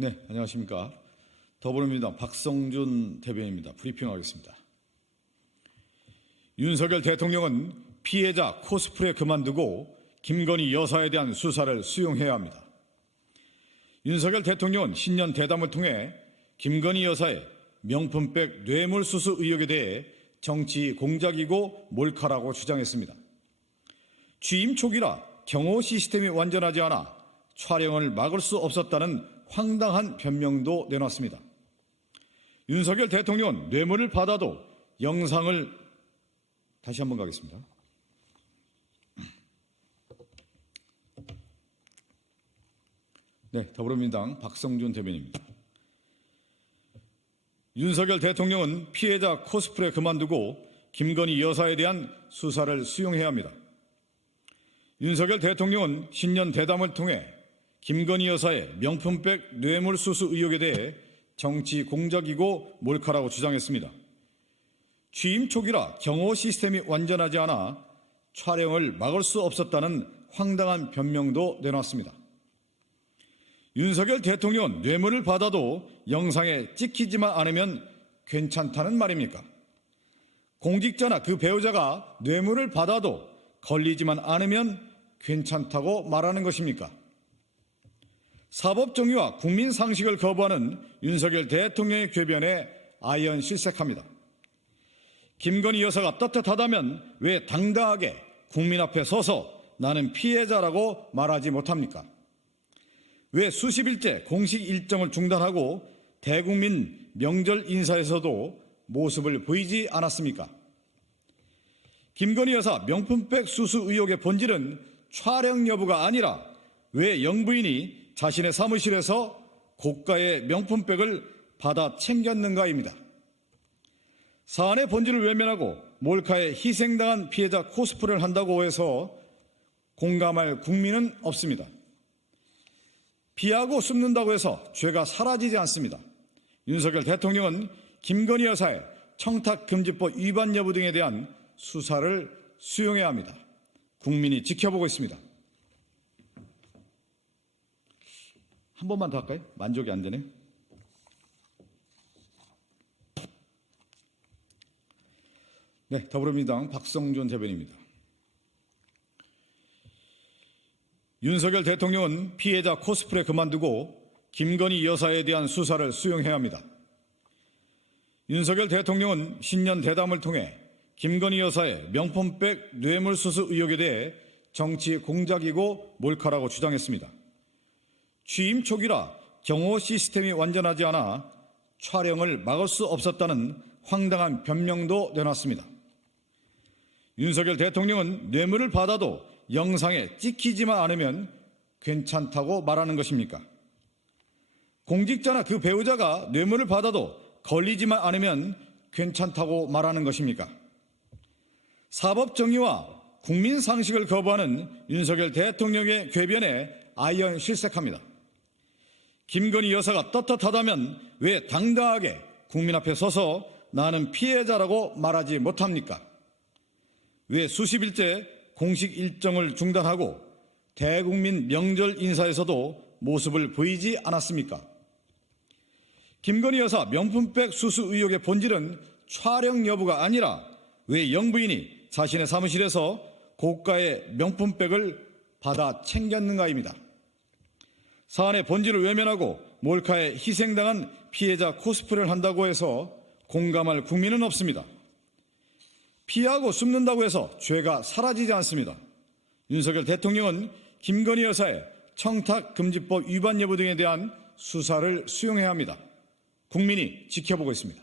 네, 안녕하십니까. 더불어민주당 박성준 대변인입니다. 브리핑하겠습니다. 윤석열 대통령은 피해자 코스프레 그만두고 김건희 여사에 대한 수사를 수용해야 합니다. 윤석열 대통령은 신년 대담을 통해 김건희 여사의 명품백 뇌물수수 의혹에 대해 정치 공작이고 몰카라고 주장했습니다. 취임 초기라 경호 시스템이 완전하지 않아 촬영을 막을 수 없었다는 황당한 변명도 내놨습니다. 윤석열 대통령은 뇌물을 받아도 영상을 다시 한번 가겠습니다. 네, 더불어민주당 박성준 대변인입니다. 윤석열 대통령은 피해자 코스프레 그만두고 김건희 여사에 대한 수사를 수용해야 합니다. 윤석열 대통령은 신년 대담을 통해 김건희 여사의 명품백 뇌물수수 의혹에 대해 정치 공작이고 몰카라고 주장했습니다. 취임 초기라 경호 시스템이 완전하지 않아 촬영을 막을 수 없었다는 황당한 변명도 내놨습니다. 윤석열 대통령은 뇌물을 받아도 영상에 찍히지만 않으면 괜찮다는 말입니까? 공직자나 그 배우자가 뇌물을 받아도 걸리지만 않으면 괜찮다고 말하는 것입니까? 사법 정의와 국민 상식을 거부하는 윤석열 대통령의 궤변에 아연실색합니다. 김건희 여사가 떳떳하다면 왜 당당하게 국민 앞에 서서 나는 피해자라고 말하지 못합니까? 왜 수십일째 공식 일정을 중단하고 대국민 명절 인사에서도 모습을 보이지 않았습니까? 김건희 여사 명품백 수수 의혹의 본질은 촬영 여부가 아니라 왜 영부인이 자신의 사무실에서 고가의 명품백을 받아 챙겼는가입니다. 사안의 본질을 외면하고 몰카에 희생당한 피해자 코스프레를 한다고 해서 공감할 국민은 없습니다. 피하고 숨는다고 해서 죄가 사라지지 않습니다. 윤석열 대통령은 김건희 여사의 청탁금지법 위반 여부 등에 대한 수사를 수용해야 합니다. 국민이 지켜보고 있습니다. 한 번만 더 할까요? 만족이 안 되네요. 네, 더불어민주당 박성준 대변인입니다. 윤석열 대통령은 피해자 코스프레 그만두고 김건희 여사에 대한 수사를 수용해야 합니다. 윤석열 대통령은 신년 대담을 통해 김건희 여사의 명품백 뇌물수수 의혹에 대해 정치 공작이고 몰카라고 주장했습니다. 취임 초기라 경호 시스템이 완전하지 않아 촬영을 막을 수 없었다는 황당한 변명도 내놨습니다. 윤석열 대통령은 뇌물을 받아도 영상에 찍히지만 않으면 괜찮다고 말하는 것입니까? 공직자나 그 배우자가 뇌물을 받아도 걸리지만 않으면 괜찮다고 말하는 것입니까? 사법 정의와 국민 상식을 거부하는 윤석열 대통령의 궤변에 아연실색합니다. 김건희 여사가 떳떳하다면 왜 당당하게 국민 앞에 서서 나는 피해자라고 말하지 못합니까? 왜 수십일째 공식 일정을 중단하고 대국민 명절 인사에서도 모습을 보이지 않았습니까? 김건희 여사 명품백 수수 의혹의 본질은 촬영 여부가 아니라 왜 영부인이 자신의 사무실에서 고가의 명품백을 받아 챙겼는가입니다. 사안의 본질을 외면하고 몰카에 희생당한 피해자 코스프레를 한다고 해서 공감할 국민은 없습니다. 피하고 숨는다고 해서 죄가 사라지지 않습니다. 윤석열 대통령은 김건희 여사의 청탁금지법 위반 여부 등에 대한 수사를 수용해야 합니다. 국민이 지켜보고 있습니다.